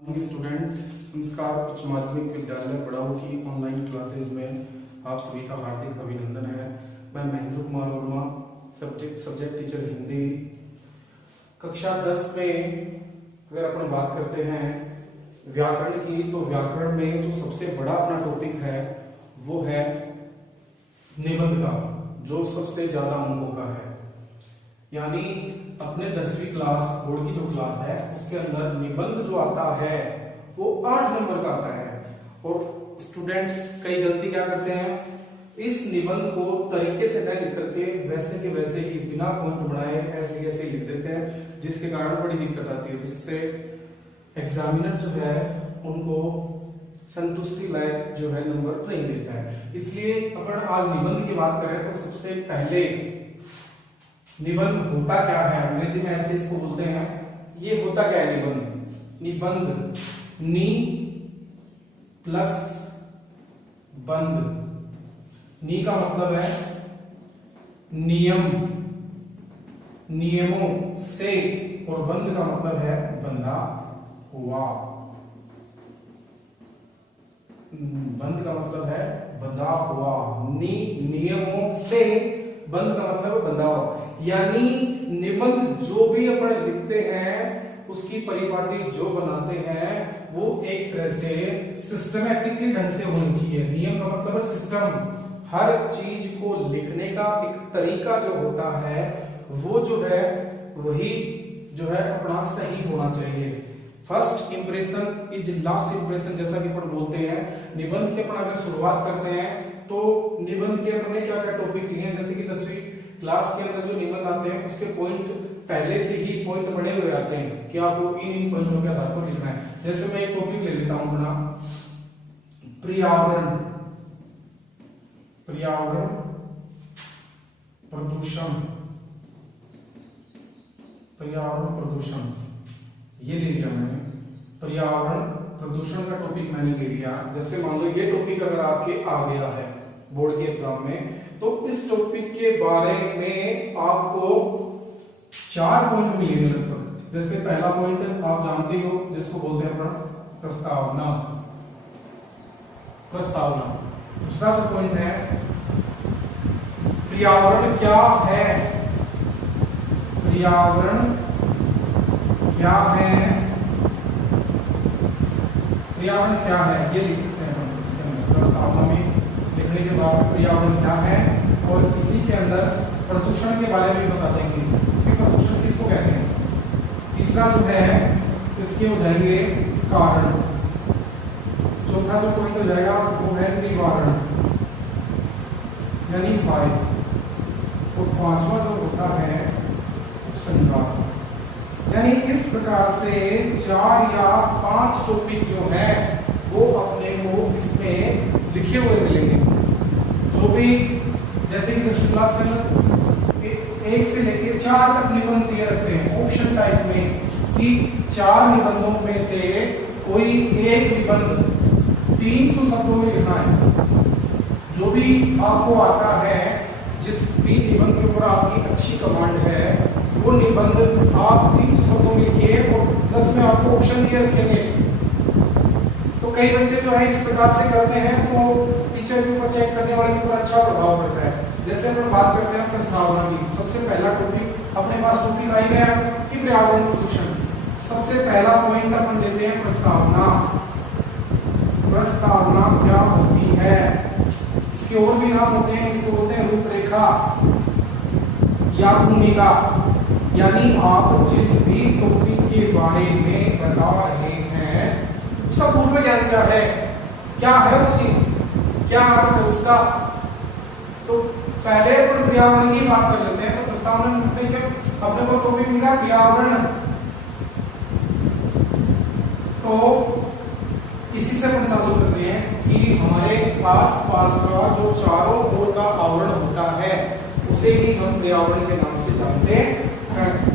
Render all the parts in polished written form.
Student संस्कार उच्च माध्यमिक विद्यालय बड़ाऊ की ऑनलाइन क्लासेज में आप सभी का हार्दिक अभिनंदन है। मैं महेंद्र कुमार वर्मा, सब्जेक्ट टीचर हिंदी, कक्षा 10 में अगर अपन बात करते हैं व्याकरण की, तो व्याकरण में जो सबसे बड़ा अपना टॉपिक है वो है निबंध का, जो सबसे ज्यादा अंकों का है। यानी अपने 10वीं क्लास बोर्ड की जो क्लास है उसके अंदर निबंध जो आता है वो 8 नंबर का आता है। और स्टूडेंट्स कई गलती क्या करते हैं, इस निबंध को तरीके से न लिख करके वैसे के वैसे ही बिना पॉइंट बनाए ऐसे ऐसे लिख देते हैं, जिसके कारण बड़ी दिक्कत आती है, जिससे एग्जामिनर जो है उनको संतुष्टि लायक जो है नंबर नहीं देता है। इसलिए अपन आज निबंध की बात करें तो सबसे पहले निबंध होता क्या है, अंग्रेजी में ऐसे इसको बोलते हैं। ये होता क्या है निबंध? निबंध नी प्लस बंध। नी का मतलब है नियम, नियमों से, और बंध का मतलब है बंधा हुआ। बंध का मतलब है बंधा हुआ। नियमों से, बंध का मतलब बंधा हुआ। यानी निबंध जो भी अपन लिखते हैं उसकी परिपाटी जो बनाते हैं वो एक तरह से सिस्टमैटिकली ढंग से होनी चाहिए। नियम का मतलब है सिस्टम, हर चीज को लिखने का एक तरीका जो होता है वो जो है वही जो है अपना सही होना चाहिए। First impression is last impression, जैसा कि अपन बोलते हैं। निबंध की अपन अगर शुरुआत करते हैं तो निबंध के अपने क्या क्या टॉपिक लिए हैं, जैसे कि 10वीं क्लास के अंदर जो निबंध आते हैं उसके पॉइंट पहले से ही पॉइंट बने हुए आते हैं कि आपको इन पॉइंटों के आधार पर लिखना है। जैसे मैं एक टॉपिक ले लेता हूं अपना पर्यावरण, पर्यावरण प्रदूषण, पर्यावरण प्रदूषण, ये ले लिया मैंने। पर्यावरण प्रदूषण का टॉपिक मैंने ले लिया। जैसे मान लो ये टॉपिक अगर आपके आ गया है बोर्ड के एग्जाम में, तो इस टॉपिक के बारे में आपको 4 पॉइंट मिलेंगे लगभग। जैसे पहला पॉइंट आप जानते हो जिसको बोलते हैं अपन प्रस्तावना, प्रस्तावना। दूसरा जो पॉइंट है पर्यावरण क्या है, पर्यावरण क्या है, पर्यावरण क्या है ये लिख सकते हैं हम इसके अंदर। प्रस्तावना में लिखने के बाद पर्यावरण क्या है, और इसी के अंदर प्रदूषण के बारे में बता देंगे कि प्रदूषण किसको कहते हैं। तीसरा जो है इसके हो जाएंगे कारण। चौथा जो पॉइंट हो जाएगा वो है निवारण यानी उपाय। और पांचवा जो होता है उपसंहार। यानी इस प्रकार से 4 या 5 टॉपिक जो है वो अपने को इसमें लिखे हुए मिलेंगे। जो भी जैसे कि 10वीं क्लास के अंदर 1 से लेकर 4 तक निबंध दिए रखते हैं ऑप्शन टाइप में, कि 4 निबंधों में से कोई एक निबंध 300 शब्दों में लिखना है। जो भी आपको आता है, जिस भी निबंध के ऊपर आपकी अच्छी कमांड है, वो निबंध आप 300 शब्दों में लिखिए और 10 में आपको ऑप्शन दिए रखेंगे। तो कई बच्चे जो है इस प्रकार से करते हैं तो टीचर के ऊपर, चेक करने वाले के ऊपर अच्छा प्रभाव पड़ता है। जैसे अपन बात करते हैं प्रस्तावना की, सबसे पहला टॉपिक अपने पास टॉपिक आई गया कि पर्यावरण प्रदूषण। सबसे पहला पॉइंट अपन लेते हैं प्रस्तावना। प्रस्तावना क्या होती है, इसके और भी नाम होते हैं, इसको बोलते हैं रूपरेखा या भूमिका। यानी आप जिस भी टॉपिक के बारे में बता रहे हैं उसका पूर्व ज्ञान क्या है, क्या है वो चीज, क्या अर्थ है उसका। तो पहले अपन पर्यावरण की बात कर लेते हैं। तो प्रस्तावना में अपने को टॉपिक मिला पर्यावरण, तो इसी से अपन चालू करते हैं कि हमारे आस पास का जो चारों ओर का आवरण होता है उसे ही हम पर्यावरण के नाम से जानते हैं।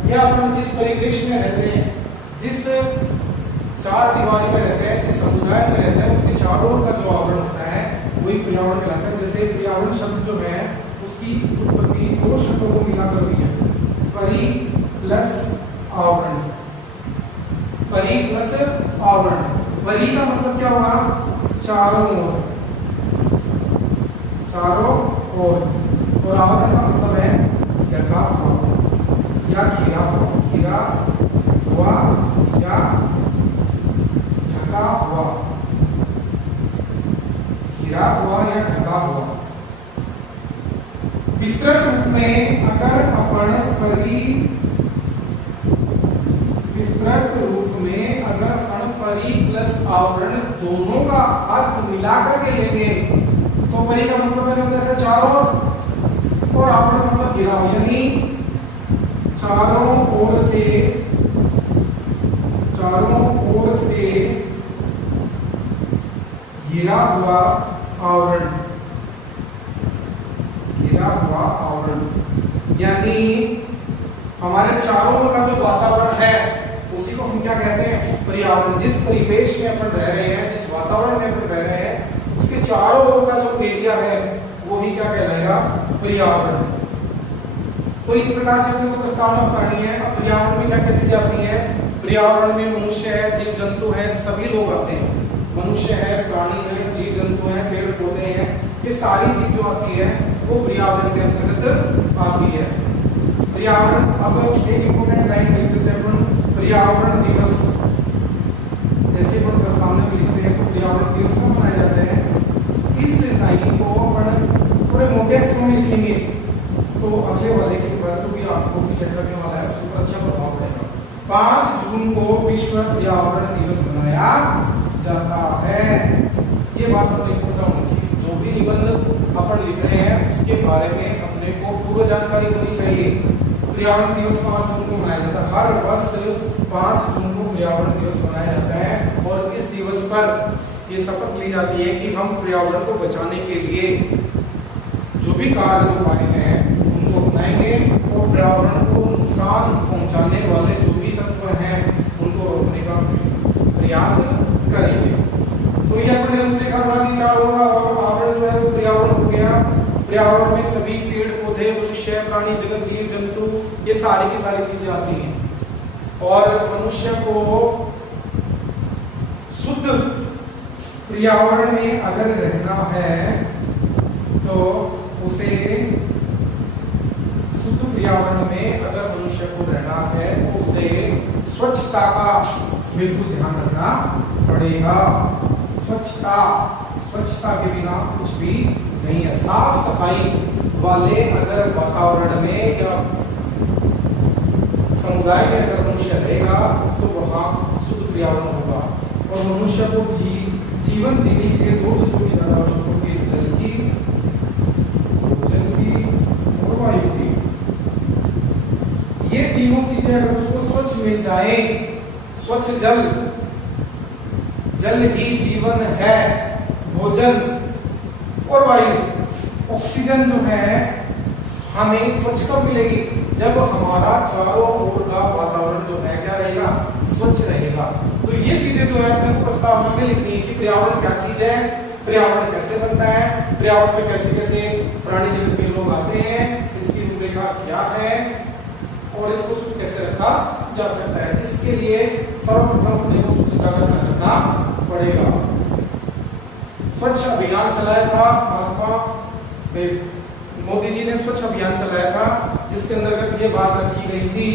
या अपन जिस परिवेश में रहते हैं, जिस 4 दीवारी में रहते हैं, जिस समुदाय में रहते हैं, उसके चारों ओर का जो आवरण होता है वही पर्यावरण कहलाता है। जैसे पर्यावरण शब्द जो है उसकी उत्पत्ति 2 शब्दों को मिलाकर हुई है, परि प्लस आवरण। परि प्लस आवरण। परि का मतलब क्या होगा? चारों ओर, चारों ओर। और आवरण का मतलब है ढका हुआ या घिरा हुआ, घिरा हुआ या ढका हुआ, घिरा हुआ या ढका हुआ। विस्तृत रूप में अगर अपन विस्तृत रूप में अगर अपन परि प्लस आवरण दोनों का अर्थ मिलाकर के लेंगे तो परि का मतलब मैंने बताया था चारों और आवरण का मतलब घिरा हुआ, यानी चारों ओर से घिरा हुआ आवरण, घिरा हुआ आवरण। यानी हमारे चारों ओर का जो वातावरण है उसी को हम क्या कहते हैं? पर्यावरण। जिस परिवेश में अपन रह रहे हैं, जिस वातावरण में अपन रह रहे हैं, उसके चारों ओर का जो एरिया है वो ही क्या कहलाएगा? पर्यावरण। तो इस प्रकार से अपने को प्रस्तावना करनी है। अब पर्यावरण में क्या क्या चीजें आती हैं? पर्यावरण में मनुष्य है, जीव जंतु है, सभी लोग आते हैं। मनुष्य है, प्राणी है, जीव जंतु है, पेड़ पौधे हैं, ये सारी चीज जो आती है वो पर्यावरण के अंतर्गत आती है। पर्यावरण, अब एक इंपोर्टेंट लाइन लिख देते हैं अपन, पर्यावरण दिवस। जैसे अपन प्रस्तावना में लिखते हैं तो पर्यावरण दिवस कब मनाए जाते हैं? इस लाइन को अपन थोड़े मोटे अक्षरों में लिखेंगे तो अगले वाले के ऊपर जो भी आपको पीछे करने वाला है उसके ऊपर अच्छा प्रभाव पड़ेगा। 5 जून को विश्व पर्यावरण दिवस मनाया जाता है। ये बात तो इम्पोर्टेंट होगी। जो भी निबंध अपन लिख रहे हैं उसके बारे में अपने को पूर्व जानकारी होनी चाहिए। पर्यावरण दिवस 5 जून को मनाया जाता है। हर वर्ष 5 जून को पर्यावरण दिवस मनाया जाता है और इस दिवस पर ये शपथ ली जाती है कि हम पर्यावरण को बचाने के लिए जो भी कार्य उपाय हैं उनको अपनाएंगे और पर्यावरण को नुकसान पहुंचाने वाले जो भी तत्व हैं उनको रोकने का प्रयास करेंगे। तो ये अपने रूपरेखा बना दी। चारों का आवरण जो है वो पर्यावरण हो गया। पर्यावरण में सभी पेड़ पौधे, मनुष्य, प्राणी जगत, जीव जंतु, ये सारी की सारी चीजें आती हैं। और मनुष्य को शुद्ध पर्यावरण में अगर रहना है तो उसे शुद्ध पर्यावरण में अगर मनुष्य को रहना है तो उसे स्वच्छता का बिल्कुल ध्यान रखना पड़ेगा। स्वच्छता के बिना कुछ भी नहीं है। साफ सफाई वाले अगर वातावरण में या समुदाय में अगर मनुष्य रहेगा तो वहाँ शुद्ध पर्यावरण होगा। और मनुष्य को जीवन जीने के लिए 2 चीजों की ज्यादा आवश्यकता होती है, जल की, भोजन की और वायु की। ये तीनों चीजें अगर उसको स्वच्छ मिल जाए, स्वच्छ जल ही जीवन है, भोजन और वायु, ऑक्सीजन जो है हमें स्वच्छ कब मिलेगी? जब हमारा चारों ओर का वातावरण जो है क्या रहेगा? स्वच्छ रहेगा। तो ये चीजें जो है अपने को प्रस्तावना में लिखनी है कि पर्यावरण क्या चीज है, पर्यावरण कैसे बनता है, पर्यावरण में कैसे कैसे प्राणी जगत के लोग आते हैं, इसकी रूपरेखा क्या है और इसको शुद्ध कैसे रखा जा सकता है। इसके लिए सर्वप्रथम अपने को स्वच्छता का ध्यान रखना पड़ेगा। स्वच्छ अभियान चलाया था महात्मा मोदी जी ने, स्वच्छ अभियान चलाया था जिसके अंतर्गत ये बात रखी गई थी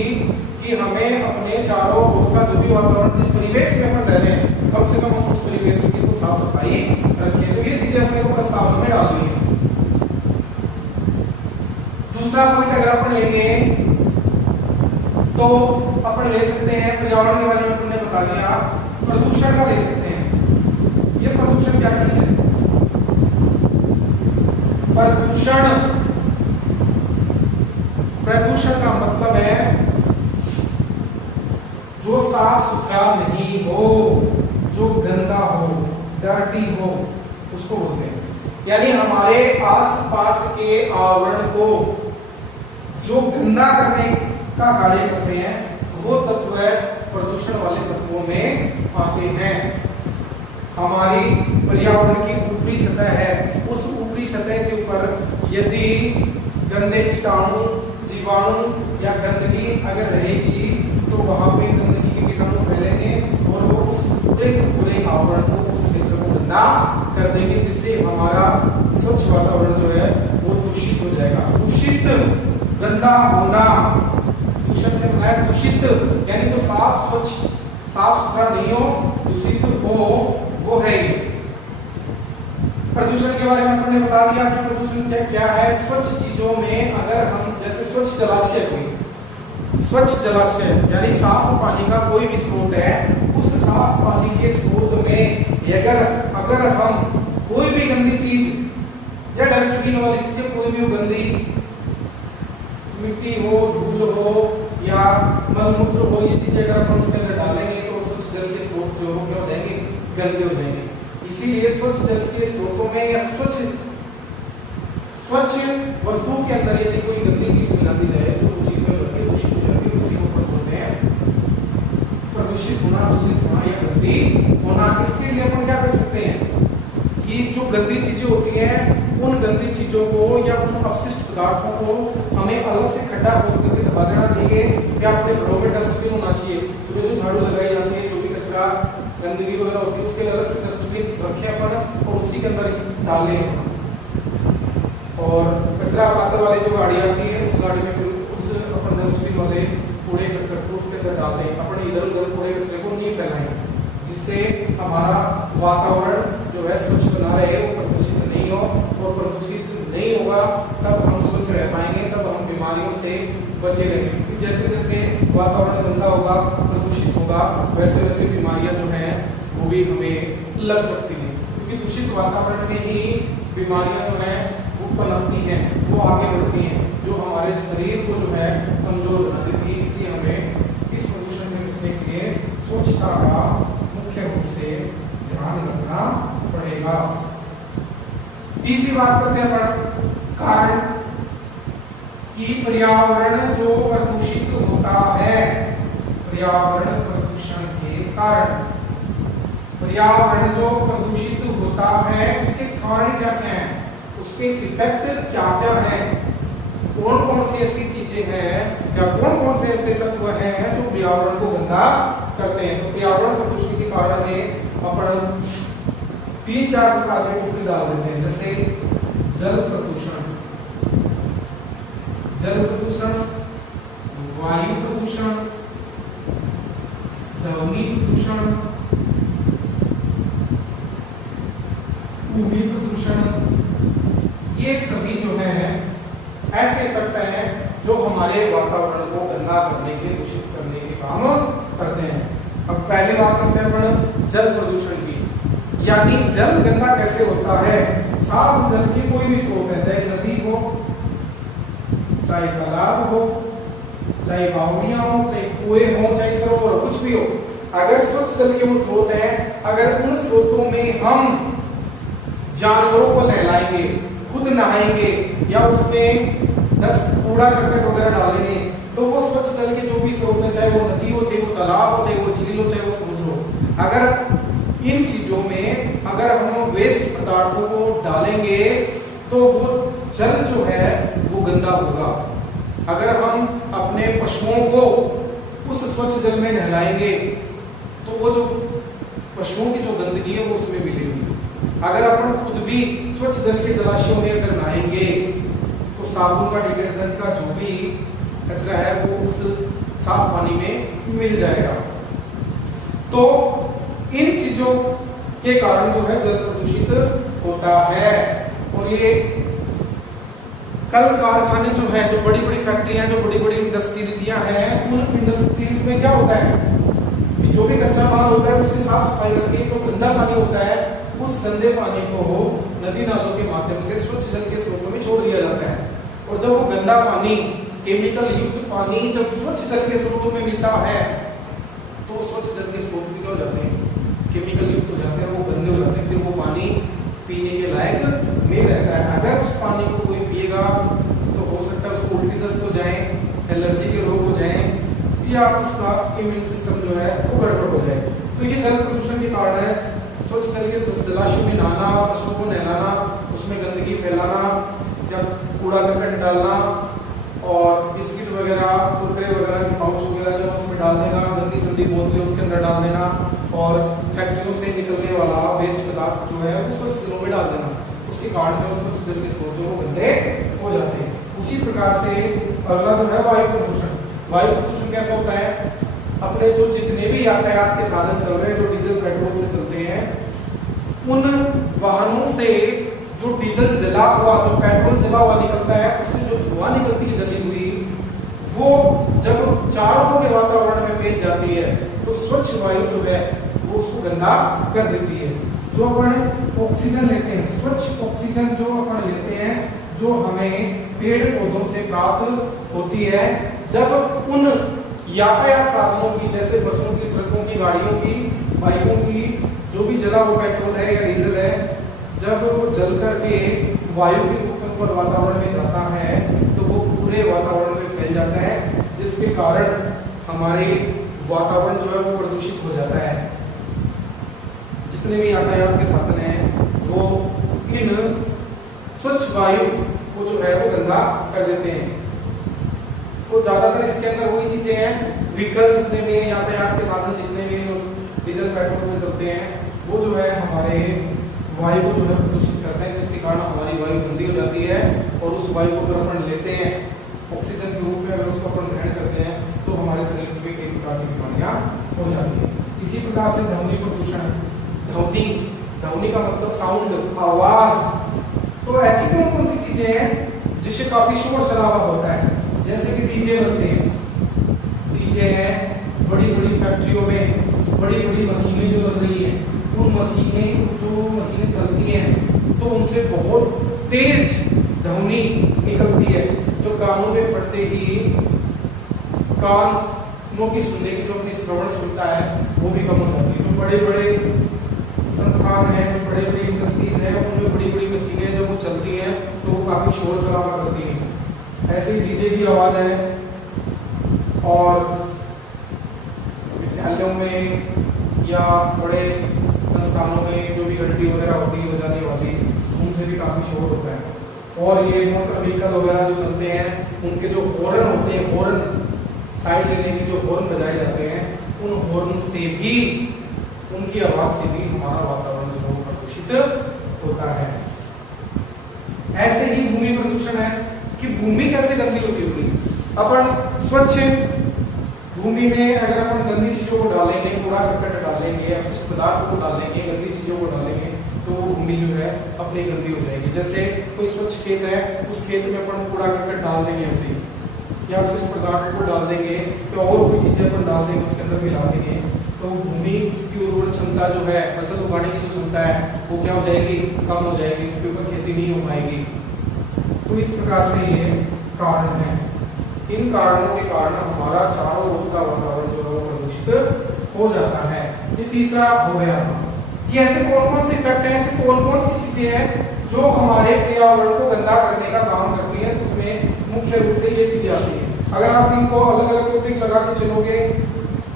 कि हमें अपने चारों ओर का जो भी वातावरण, जिस परिवेश में अपन रह रहे हैं, कम से कम हम उस परिवेश की तो साफ सफाई रखें। तो ये चीजें अपने को प्रस्तावना में डालनी है। दूसरा पॉइंट अगर अपन लेंगे तो अपन ले सकते हैं, पर्यावरण के बारे में तुमने बता दिया, प्रदूषण का ले सकते हैं। ये प्रदूषण क्या चीज है? प्रदूषण का मतलब है जो साफ सुथरा नहीं हो, जो गंदा हो, डर्टी हो, उसको बोलते हैं। यानी हमारे आसपास के आवरण को जो गंदा करने का कार्य करते हैं वो तत्व प्रदूषण वाले तत्वों में आते हैं। हमारी पर्यावरण की ऊपरी सतह है, उस ऊपरी सतह के ऊपर यदि गंदे कीटाणु, जीवाणु या गंदगी अगर रहेगी तो वहां पे गंदगी के कीटाणु फैलेंगे और वो उस पूरे होना, दूषण से मतलब है दूषित, यानी जो साफ स्वच्छ साफ सुथरा नहीं हो, दूषित हो, वो है ये। प्रदूषण के बारे में हमने बता दिया कि प्रदूषण क्या है। स्वच्छ चीजों में अगर हम जैसे स्वच्छ जलाशय हुई, स्वच्छ जलाशय यानी साफ पानी का कोई भी स्रोत है, उस साफ पानी के स्रोत में अगर हम कोई भी गंदी चीज या डस्टबिन वाली चीजें, कोई भी गंदी मिट्टी हो, धूल हो या मलमूत्र हो, ये चीजें अगर हम उसके अंदर डालेंगे तो स्वच्छ जल के स्रोत जो हो क्या हो जाएंगे, गंदे हो जाएंगे। इसीलिए स्वच्छ जल के स्रोतों में या स्वच्छ वस्तु के अंदर यदि कोई गंदी चीज मिला दी जाए तो वो चीज में बनके दूषित हो जाती है। उसी को अपन बोलते हैं प्रदूषित होना, दूषित होना या गंदी होना। इसके लिए अपन क्या कर सकते हैं कि जो गंदी चीजें होती हैं, उन गंदी चीजों को या उन अपशिष्ट पदार्थों को हमें अलग से खड्डा खोद करके दबा देना चाहिए, या अपने घरों में डस्टबिन होना चाहिए। सुबह जो झाड़ू लगाई जाती है, जो भी कचरा गंदगी वगैरह होती है, उसके लिए अलग से डस्टबिन रखें अपन और उसी के अंदर डालें। और कचरा पात्र वाली जो गाड़ी आती है, उस गाड़ी में फिर उस अपन डस्टबिन वाले कूड़े करकट को उसके अंदर डाल दें। अपन इधर उधर कूड़े कचरे को नहीं फैलाएं, जिससे हमारा वातावरण जो है स्वच्छ बना रहे, वो प्रदूषित नहीं हो। और प्रदूषित नहीं होगा तब हम स्वच्छ रह पाएंगे, तब हम बीमारियों से बचे रहेंगे। जैसे जैसे वातावरण गंदा होगा, प्रदूषित होगा, वैसे वैसे बीमारियां जो हैं वो भी हमें लग सकती हैं, क्योंकि दूषित वातावरण में ही बीमारियां जो हैं वो पनपती हैं, वो आगे बढ़ती हैं, जो हमारे शरीर को जो है कमजोर बना देती है। इसलिए हमें इस प्रदूषण से बचने के लिए स्वच्छता का मुख्य रूप से ध्यान रखना पड़ेगा। तीसरी बात करते हैं अपन कारण कि पर्यावरण जो प्रदूषित होता है, पर्यावरण प्रदूषण के कारण, पर्यावरण जो प्रदूषित होता है उसके कारण क्या क्या है, उसके इफेक्ट क्या क्या है, कौन कौन सी ऐसी चीजें हैं या कौन कौन से ऐसे तत्व हैं जो पर्यावरण को गंदा करते हैं। तो पर्यावरण प्रदूषण के कारण में अपन 3-4 प्रकार के टॉपिक डाल देते हैं, जैसे जल प्रदूषण, वायु प्रदूषण, ध्वनि प्रदूषण, भूमि प्रदूषण। ये सभी जो है ऐसे इफेक्ट हैं जो हमारे वातावरण को गंदा करने के, दूषित करने के काम करते हैं। अब पहले बात करते हैं अपन जल प्रदूषण की, यानी जल गंदा कैसे होता है। साफ जल के कोई भी स्रोत है, चाहे नदी हो, चाहे तालाब हो, चाहे बावड़ियां हो, चाहे कुएं हो, चाहे सरोवर हो, कुछ भी हो, अगर स्वच्छ जल के वो स्रोत है, अगर उन स्रोतों में हम जानवरों को नहलाएंगे, खुद नहाएंगे या उसमें कूड़ा करकट वगैरह डालेंगे, तो वो स्वच्छ जल के जो भी स्रोत है, चाहे वो नदी हो, चाहे वो तालाब हो, चाहे वो झील हो, चाहे वो समुद्र हो, अगर इन चीजों में अगर हम वेस्ट पदार्थों को डालेंगे तो वो जल जो है वो गंदा होगा। अगर हम अपने पशुओं को उस स्वच्छ जल में नहलाएंगे तो वो जो पशुओं की जो गंदगी है वो उसमें मिलेगी। अगर अपन खुद भी स्वच्छ जल के जलाशयों में अगर नहाएंगे तो साबुन का, डिटर्जेंट का जो भी कचरा है वो उस साफ पानी में मिल जाएगा। तो इन चीजों के कारण जो है जल प्रदूषित होता है। और ये कल कारखाने जो है, जो बड़ी बड़ी फैक्ट्रियां, जो बड़ी बड़ी इंडस्ट्रीज हैं, उन इंडस्ट्रीज में क्या होता है कि जो भी कच्चा माल होता है उसकी साफ सफाई करके जो गंदा पानी होता है उस गंदे पानी को नदी नालों के माध्यम से स्वच्छ जल के स्रोतों में छोड़ दिया जाता है। और जब वो गंदा पानी, केमिकल युक्त पानी जब स्वच्छ जल के स्रोतों में मिलता है तो स्वच्छ जल के स्रोत भी क्या हो जाते हैं, केमिकल युक्त हो जाते हैं, वो गंदे हो जाते हैं, फिर वो पानी पीने के लायक नहीं रहता है। अगर उस पानी को कोई पिएगा तो हो सकता है उसको उल्टी दस्त हो जाए, एलर्जी के रोग हो जाए या उसका इम्यून सिस्टम जो है वो गड़बड़ हो जाए। तो ये जल प्रदूषण के कारण है। स्वच्छ जल के जलाशयों में नहाना, पशुओं को नहलाना, उसमें गंदगी फैलाना या कूड़ा करकट डालना और बिस्किट वगैरह, कुरकुरे वगैरह के पाउच वगैरह जो उसमें डाल देना, गंदी संदी बोतलें उसके अंदर डाल देना और फैक्ट्रियों से निकलने वाला वेस्ट पदार्थ जो है वो स्वच्छ जलों में डाल देना, उसके कारण जो स्वच्छ जल के स्रोत जो गंदे हो जाते हैं। उसी प्रकार से अगला जो है वायु प्रदूषण। वायु प्रदूषण कैसा होता है, अपने जो जितने भी यातायात के साधन चल रहे हैं जो डीजल पेट्रोल से चलते हैं, उन वाहनों से जो डीजल जला हुआ, जो पेट्रोल जला हुआ निकलता है, उससे जो धुआं निकलती है जली हुई, वो जब चारों के वातावरण में फैल जाती है तो स्वच्छ वायु जो है वो उसको गंदा कर देती है। जो अपन ऑक्सीजन लेते हैं, स्वच्छ ऑक्सीजन जो अपन लेते हैं, जो हमें पेड़ पौधों से प्राप्त होती है, जब उन यातायात साधनों की, जैसे बसों की, ट्रकों की, गाड़ियों की, बाइकों की, जो भी जला हुआ पेट्रोल है या डीजल है, जब वो जल करके वायु के रूप में ऊपर वातावरण में जाता है तो वो पूरे वातावरण में फैल जाता है, जिसके कारण हमारे वातावरण जो है वो प्रदूषित हो जाता है। जितने भी यातायात के साधन हैं वो इन स्वच्छ वायु को जो है वो गंदा कर देते हैं। तो ज्यादातर इसके अंदर वही चीजें हैं, व्हीकल जितने भी हैं, यातायात के साधन जितने भी जो डीजल पेट्रोल से चलते हैं, वो जो है हमारे वायु को जो है प्रदूषित करते हैं, जिसके कारण हमारी वायु गंदी हो जाती है। और उस वायु को अगर अपन लेते हैं ऑक्सीजन के रूप में, अगर उसको अपन ग्रहण करते हैं तो हमारे शरीर में कई प्रकार की बीमारियां हो जाती है। इसी प्रकार से ध्वनि प्रदूषण। ध्वनि, ध्वनि का मतलब साउंड, आवाज। तो ऐसी कौन कौन सी चीजें हैं जिससे काफी शोर शराबा होता है, जैसे कि डीजे बजते हैं, डीजे है, बड़ी बड़ी फैक्ट्रियों में बड़ी बड़ी मशीनें जो लग रही हैं, उन मशीनें चलती हैं तो उनसे बहुत तेज ध्वनि निकलती है, जो कानों में पड़ते ही कानों की सुनने की जो अपनी श्रवण क्षमता है वो भी कम हो जाती है। जो बड़े बड़े संस्थान हैं, जो बड़े बड़े इंडस्ट्रीज हैं, उनमें बड़ी बड़ी मशीनें जब वो चलती हैं तो वो काफी शोर शराबा करती हैं। ऐसे ही डीजे की आवाज है। और विद्यालयों में या बड़े संस्थानों में जो भी घंटी वगैरह होती है बजाने वाली, उनसे भी काफी शोर होता है। और ये मोटर व्हीकल वगैरह जो चलते हैं, उनके जो हॉर्न होते हैं, हॉर्न साइड लेने के जो हॉर्न बजाए जाते हैं, उन हॉर्न से भी, उनकी आवाज से भी हमारा वातावरण जो है प्रदूषित होता है। ऐसे ही भूमि प्रदूषण है कि भूमि कैसे गंदी होती है। अपन स्वच्छ भूमि में अगर अपन गंदी चीजों को डालेंगे, कूड़ा करकट डालेंगे, अपशिष्ट पदार्थ को डालेंगे, गंदी चीजों को डालेंगे, तो वो भूमि जो है अपनी गंदी हो जाएगी। जैसे कोई स्वच्छ खेत है, उस खेत में अपन कूड़ा करकट डाल देंगे ऐसे, या अपशिष्ट पदार्थ को डाल देंगे, तो और कोई चीजें अपन डाल देंगे, उसके अंदर मिला देंगे, तो भूमि की उर्वरक क्षमता जो है, फसल उगाने की जो क्षमता है, वो क्या हो जाएगी, कम हो जाएगी, उसके ऊपर खेती नहीं हो पाएगी। तो इस प्रकार से ये कारण है। इन कारणों के कारण हमारा चारों ओर का वातावरण जो है प्रदूषित हो जाता है। ये तीसरा हो गया कि ऐसे कौन कौन से इफेक्ट हैं, ऐसे कौन कौन सी चीजें हैं जो हमारे पर्यावरण को गंदा करने का काम करती है। उसमें मुख्य रूप से ये चीजें आती हैं। अगर आप इनको अलग अलग टॉपिक लगा के चलोगे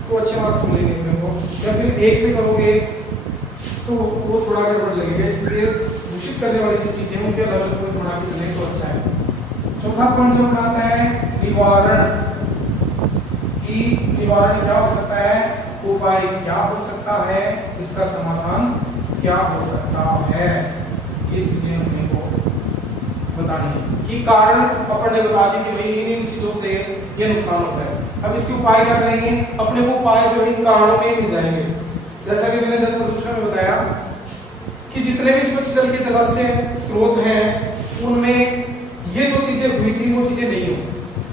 तो अच्छे मार्क्स मिलेंगे अपने को, या फिर एक पे करोगे तो वो थोड़ा गड़बड़ लगेगा। इसलिए दूषित करने वाली जो चीजें हैं उनके अलग अलग बना के चलें तो अच्छा है। चौथा पॉइंट जो बनाता है निवारण, कि निवारण क्या हो सकता है, उपाय क्या हो सकता है, इसका समाधान क्या हो सकता है, ये चीजें अपने को बतानी है। कि कारण अपन ने बता दी कि भाई इन चीजों से ये नुकसान होता है। अब इसके उपाय क्या करेंगे, अपने को उपाय जो इन कारणों में मिल जाएंगे। जैसा कि मैंने जल प्रदूषण में बताया कि जितने भी स्वच्छ जल के जलाशय स्रोत हैं, उनमें ये जो चीजें हुई थी वो चीजें नहीं हो,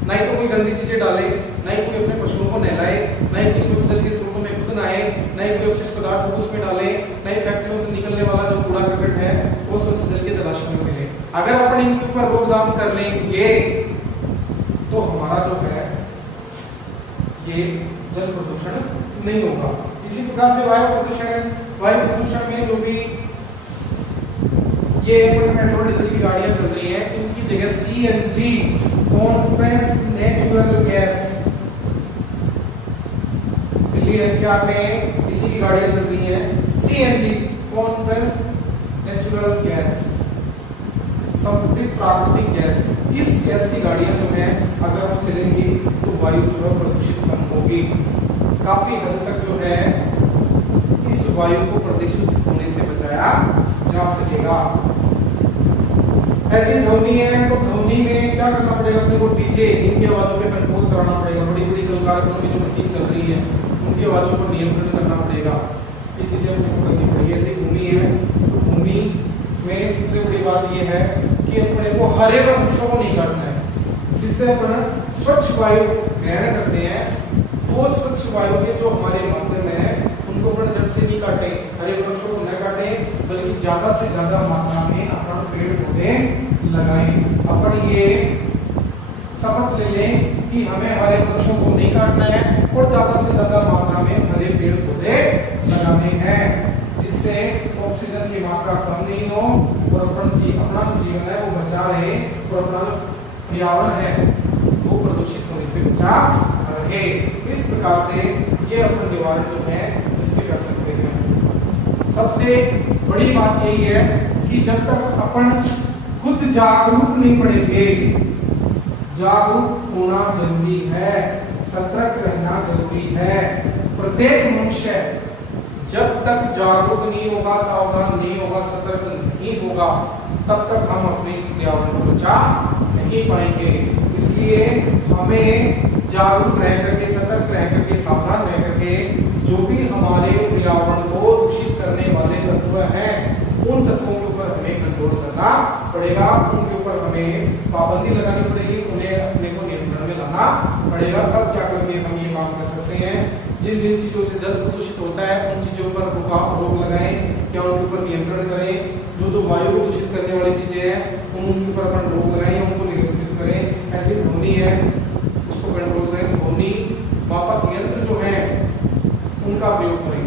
ना ही तो कोई गंदी चीजें डाले, ना ही कोई अपने पशुओं को नहलाए, ना ही कोई स्वच्छ जल के स्रोतों में खुद नहाए, ना ही कोई अपशिष्ट पदार्थ उसमें डाले, ना ही फैक्ट्रियों से निकलने वाला जो कूड़ा करकट है वो स्वच्छ जल के जलाशय में मिले। अगर अपन इनके ऊपर रोकथाम कर लेंगे तो हमारा जो है ये जल प्रदूषण नहीं होगा। इसी प्रकार से वायु प्रदूषण है। वायु प्रदूषण में जो भी ये पेट्रोल डीजल की गाड़ियां चल रही हैं, इनकी जगह CNG, conference natural gas, Delhi NCR में इसी की गाड़ियां चल रही हैं। सीएनजी, कॉन्फ्रेंस नेचुरल गैस, संपीड़ित प्राकृतिक गैस। इस गैस की गाड़ियां जो है अगर वो चलेंगी तो वायु जो है प्रदूषित कम होगी। काफी हद तक जो है इस वायु को प्रदूषित होने से बचाया जा सकेगा। ऐसी ध्वनि है तो ध्वनि में क्या करना पड़ेगा अपने को, डीजे इनकी आवाजों पे कंट्रोल कराना पड़ेगा। बड़ी बड़ी कल कारखानों में जो मशीन चल रही है उनकी आवाजों पर नियंत्रण करना पड़ेगा। ये चीजें अपने को करनी पड़ेगी। ऐसी भूमि है तो भूमि में सबसे बड़ी बात यह है कि अपने को हरे वृक्षों को नहीं काटना है, जिससे अपन स्वच्छ वायु ग्रहण करते हैं। वो स्वच्छ वायु के जो हमारे माध्यम है उनको अपन जड़ से नहीं काटे, हरे वृक्षों को न काटे, बल्कि ज्यादा से ज्यादा मात्रा में अपन पेड़ पौधे लगाएं। अपन ये शपथ ले लें कि हमें हरे वृक्षों को नहीं काटना है और ज्यादा से ज्यादा मात्रा में हरे पेड़ पौधे लगाने हैं, जिससे ऑक्सीजन की मात्रा कम नहीं हो और अपना जो जीवन है वो बचा रहे और अपना जो पर्यावरण है वो प्रदूषित होने से बचा रहे। इस प्रकार से ये अपन निवारण जो है इसके कर सकते हैं। सबसे बड़ी बात यही है कि जब तक अपन खुद जागरूक नहीं पड़ेंगे, जागरूक होना जरूरी है, सतर्क रहना जरूरी है। प्रत्येक मनुष्य जब तक जागरूक नहीं होगा, सावधान नहीं होगा, सतर्क नहीं होगा, तब तक हम अपने इस पर्यावरण को बचा नहीं पाएंगे। इसलिए हमें जागरूक रह करके, सतर्क रह करके, सावधान रह करके जो भी हमारे पर्यावरण को दूषित करने वाले तत्व हैं उन तत्वों के ऊपर हमें कंट्रोल करना पड़ेगा, उनके ऊपर हमें पाबंदी लगानी पड़ेगी, उन्हें अपने को नियंत्रण में लाना पड़ेगा। तब जाकर के हम ये काम कर सकते हैं। जिन जिन चीजों से जल प्रदूषित होता है उन चीजों पर रोक लगाएं या उनके ऊपर नियंत्रण करें। जो वायु को दूषित करने वाली चीजें हैं उनके ऊपर अपन रोक लगाएं, उनको नियंत्रित करें। ऐसी ध्वनि है उसको कंट्रोल करें। ध्वनि मापक यंत्र जो है उनका प्रयोग करें।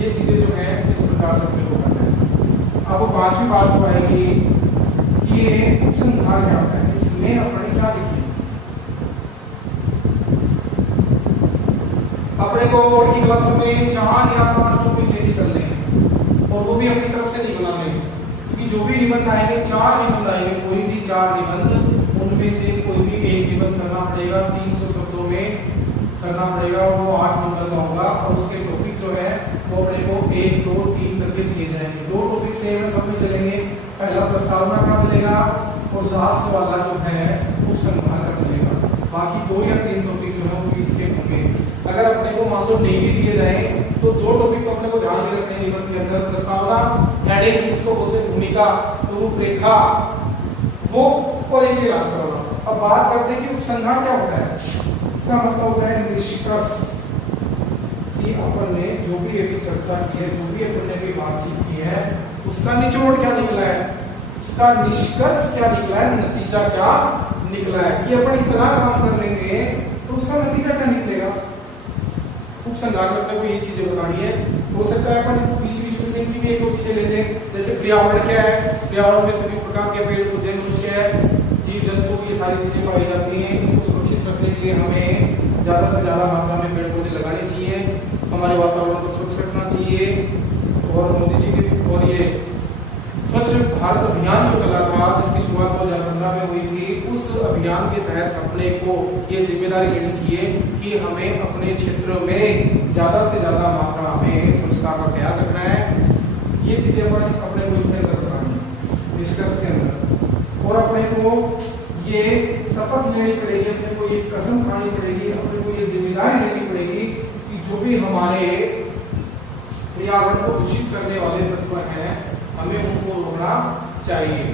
ये चीजें जो है इस प्रकार से प्रयोग करना है। अब पांचवी बात जो आएगी कि ये उपसंहार क्या होता है, इसमें अपने क्या लिखिए, अपने को बोर्ड की क्लास में 4 या 5 टॉपिक लेके चलने हैं और वो भी अपनी तरफ से नहीं बनाने, क्योंकि जो भी निबंध आएंगे 4 निबंध आएंगे, कोई भी 4 निबंध, उनमें से कोई भी एक निबंध करना पड़ेगा, 300 शब्दों में करना पड़ेगा, वो 8 नंबर का होगा और उसके टॉपिक जो है वो अपने को 1, 2, 3 करके दिए जाएंगे। 2 टॉपिक सेम है, सब में चलेंगे। पहला प्रस्तावना का चलेगा और लास्ट वाला जो है उपसंहार का चलेगा। बाकी 2 या 3 टॉपिक जो है वो बीच के होंगे। अगर अपने को मान लो नहीं भी दिए जाए तो 2 टॉपिक को अपने को ध्यान में रखने निबंध के अंदर, प्रस्तावना हेडिंग जिसको बोलते हैं भूमिका, रूपरेखा, वो और एक लास्ट वाला। अब बात करते हैं कि उपसंहार क्या होता है। इसका मतलब होता है निष्कर्ष, कि अपन ने जो भी अभी चर्चा की है, जो भी अपन ने अभी बातचीत की है, उसका निचोड़ क्या निकला है, उसका निष्कर्ष क्या निकला है, नतीजा क्या निकला है। कि अपन इतना काम कर लेंगे तो उसका नतीजा क्या निकलेगा। उपसंहार में अपने को ये चीजें बतानी है। हो सकता है अपन बीच बीच में से इनकी भी 1-2 चीजें ले लें, जैसे पर्यावरण क्या है, पर्यावरण में सभी प्रकार के पेड़ पौधे, मनुष्य है, जीव जंतु, ये सारी चीजें पाई जाती हैं। इनको सुरक्षित रखने के लिए हमें ज्यादा से ज्यादा मात्रा में पेड़ पौधे लगाने चाहिए, हमारे वातावरण को स्वच्छ रखना चाहिए। और मोदी जी के और ये स्वच्छ भारत अभियान जो चला था, जिसकी शुरुआत 2015 में हुई थी, उस अभियान के तहत अपने को ये जिम्मेदारी लेनी चाहिए कि हमें अपने क्षेत्र में ज्यादा से ज्यादा मात्रा में स्वच्छता का ख्याल रखना है। ये चीजें अपने को इसमें करनी है निष्कर्ष के अंदर। और अपने को ये शपथ लेनी पड़ेगी, अपने को ये कसम खानी पड़ेगी, अपने को ये जिम्मेदारी लेनी पड़ेगी कि जो भी हमारे पर्यावरण को दूषित करने वाले तत्व हैं हमें उनको रोकना चाहिए।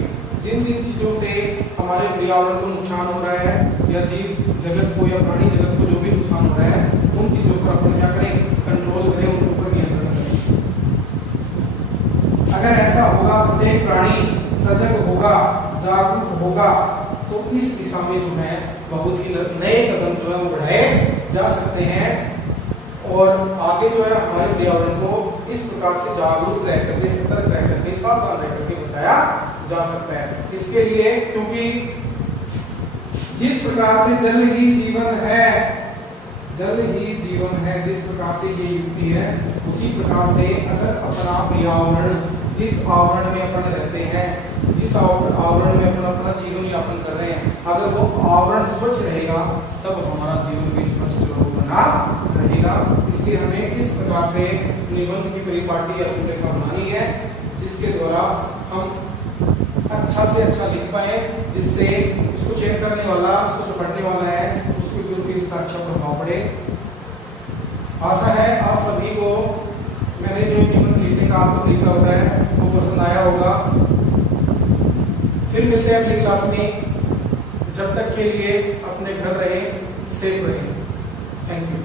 जिन जिन चीजों से हमारे पर्यावरण को नुकसान हो रहा है या जीव जगत को या प्राणी जगत को जो भी नुकसान हो रहा है, उन चीजों पर अपन क्या करें, कंट्रोल करें, उनके ऊपर नियंत्रण करें। अगर ऐसा होगा, प्रत्येक प्राणी सजग होगा, जागरूक होगा, तो इस दिशा में जो है बहुत ही नए कदम जो है वो बढ़ाए जा सकते हैं और आगे जो है हमारे पर्यावरण को इस प्रकार से जागरूक रह करके, सतर्क रह करके, सावधान रह करके बचाया जा सकता है। इसके लिए क्योंकि जिस प्रकार से जल ही जीवन है, जल ही जीवन है, जिस प्रकार से ये युक्ति है, उसी प्रकार से अगर अपना पर्यावरण, जिस आवरण में अपन रहते हैं, जिस आवरण में अपन अपना जीवन यापन कर रहे हैं, अगर वो आवरण स्वच्छ रहेगा तब हमारा जीवन भी स्वच्छ बना रहेगा। इसलिए हमें इस प्रकार से निबंध की परिपाटी या रूपरेखा बनानी है, जिसके द्वारा हम अच्छा से अच्छा लिख पाए, जिससे उसको चेक करने वाला, उसको जो पढ़ने वाला है, उसके ऊपर भी उसका अच्छा प्रभाव पड़े। आशा है आप सभी को मैंने जो निबंध लिखने का आपको तरीका बताया है वो पसंद आया होगा। फिर मिलते हैं अगली क्लास में, जब तक के लिए अपने घर रहें, सेफ रहें। Thank you.